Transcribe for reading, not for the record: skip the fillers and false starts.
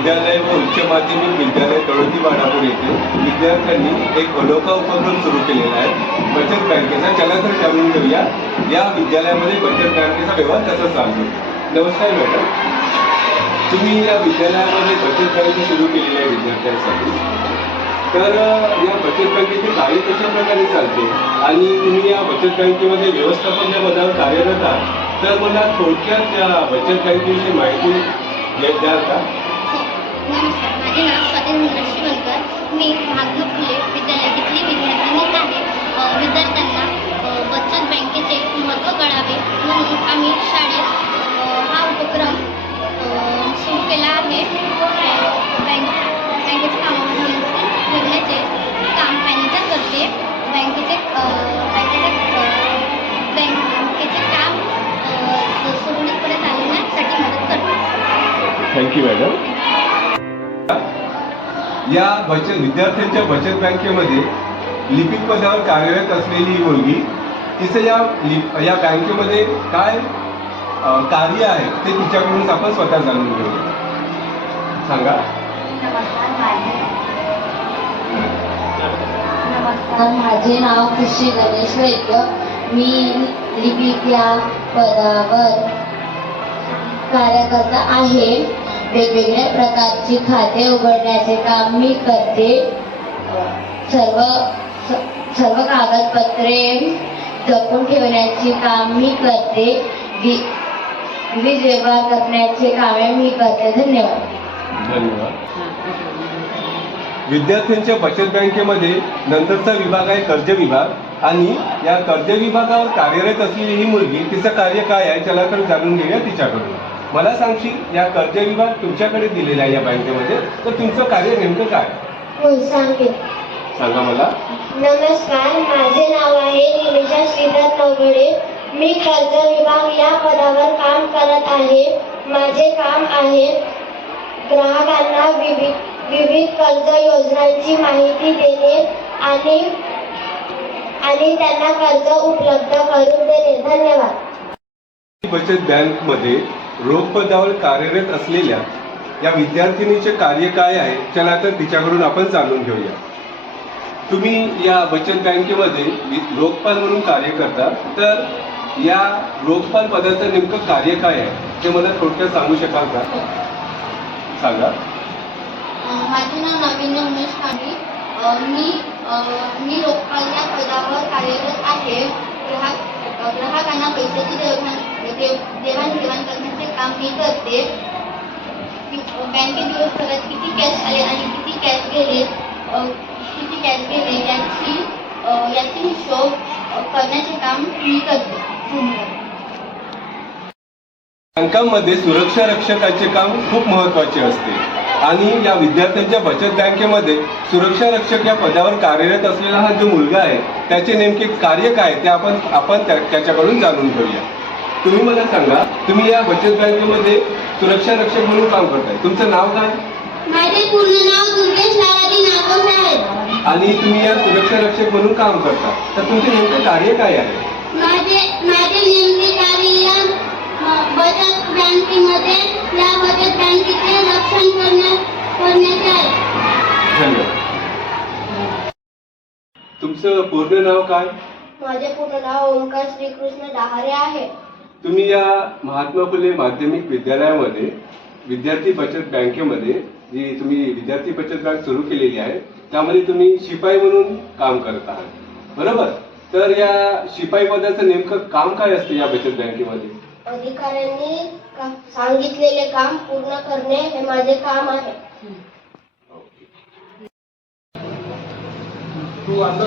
विद्यालय व उच्च माध्यमिक विद्यालय तळोजी वाडापूर येथे विद्यार्थ्यांनी एक अनोखा उपक्रम सुरू केलेला आहे, बचत बँकेचा. चला तर जाणून घेऊया या विद्यालयामध्ये बचत बँकेचा व्यवहार कसा चालतो. नमस्कार मॅडम, तुम्ही या विद्यालयामध्ये बचत बँक सुरू केलेली आहे विद्यार्थ्यांसाठी. तर या बचत बँकेचे कार्य कशा प्रकारे चालते आणि तुम्ही या बचत बँकेमध्ये व्यवस्थापन या पदावर कार्यरत आहात, तर मला थोडक्यात या बचत बँकेविषयी माहिती द्याल का? नमस्कार, माझे नाव स्वाती शिवणकर. मी महात्मा फुले विद्यालयातली विद्यार्थिनी आहे. विद्यार्थ्यांना बचत बँकेचे महत्त्व कळावे म्हणून आम्ही शाळेत हा उपक्रम सुरू केला आहे. बँकेचे कामामध्ये ठेवण्याचे काम मॅनेजर करते. बँकेचे काम सुरळीतपणे चालवण्यासाठी मदत करते. Thank you madam. या विद्यार्थ्यांच्या बचत बँकेमध्ये लिपिक पदावर कार्यरत असलेली ही मुलगी, तिचं या बँकेमध्ये काय कार्य आहे ते तिच्याकडून आपण स्वतः जाणून घेऊया. सांगा. नमस्कार, माझे नाव खुशी गणेश वैद्य. मी लिपिक या पदावर कार्यकर्ता आहे. वेगवेगळ्या प्रकारची खाते उघडण्याचे काम मी करते. सर्व कागदपत्रे जपून ठेवण्याचे काम मी करते. वीज व्यवहार करण्याचे कामे मी करते. धन्यवाद. विद्यार्थ्यांच्या बचत बँकेमध्ये नंतरचा विभाग आहे कर्ज विभाग, आणि या कर्ज विभागावर कार्यरत असलेली ही मुलगी, तिचं कार्य काय आहे चला तर जाणून घेऊया तिच्याकडून. मला सांगशील, या कर्ज विभाग तुमच्याकडे दिलेला आहे या बँकेमध्ये, तर तुमचं कार्य नेमकं काय? हो, सांगेन. सांगा मला. नमस्कार, माझे नाव आहे निमिषा श्रीधर नवघडे. मी कर्ज विभाग या पदावर काम करत आहे. माझे काम आहे ग्राहकांना विविध कर्ज योजनांची माहिती देणे आणि त्यांना कर्ज उपलब्ध करून देणे. धन्यवाद. बचत बँकमध्ये रोख पदावर कार्यरत असलेल्या या विद्यार्थिनीचे कार्य काय आहे चला तर तिच्याकडून आपण जाणून घेऊया. तुम्ही या बचत बँकेमध्ये रोखपाल म्हणून कार्य करता, तर या रोखपाल पदाचं नेमकं कार्य काय आहे ते मला थोडक्यात सांगू शकाल का? सांगा. माझे नाव नवीन उमेश कांबळी. मी रोखपाल या पदावर कार्यरत आहे. ग्राहकांना पैशाची देवाणघेवाण करण्याचे काम मी करते. बँकेत दिवसभरात किती कॅश आले आणि किती कॅश गेले याची हिशोब करण्याचे काम मी करते. बँकांमध्ये सुरक्षा रक्षकाचे काम खूप महत्त्वाचे असते, आणि या विद्यार्थ्यांच्या बचत बँकेमध्ये सुरक्षा रक्षक या पदावर कार्यरत असलेला हा जो मुलगा आहे त्याचे नेमके कार्य काय ते आपण त्याच्याकडून जाणून घेऊया. तुम्ही मला सांगा, तुम्ही या बचत बँकेमध्ये सुरक्षा रक्षक म्हणून काम करताय, तुमचं नाव काय? माझे पूर्ण नाव दुर्गेश लालाजी नागोस आहे. आणि तुम्ही या सुरक्षा रक्षक म्हणून काम करता, तर तुमचे नेमके कार्य काय आहे? माझे नेमके कार्य बचत बँकेमध्ये या बचत बँकेचे रक्षण करण्याचे आहे. धन्यवाद. तुमचं पूर्ण नाव काय? माझे पूर्ण नाव ओंकार श्रीकृष्ण डहारे आहे. तुम्ही या महात्मा फुले माध्यमिक विद्यालयामध्ये विद्यार्थी बचत बँकेमध्ये जी तुम्ही विद्यार्थी बचत बँक सुरू केलेली आहे त्यामध्ये तुम्ही शिपाई म्हणून काम करत आहात, बरोबर? तर या शिपाई पदाचं नेमकं काम काय असतं या बचत बँकेमध्ये? अधिकाऱ्यांनी सांगितलेले काम पूर्ण करणे हे माझे काम आहे. तू आता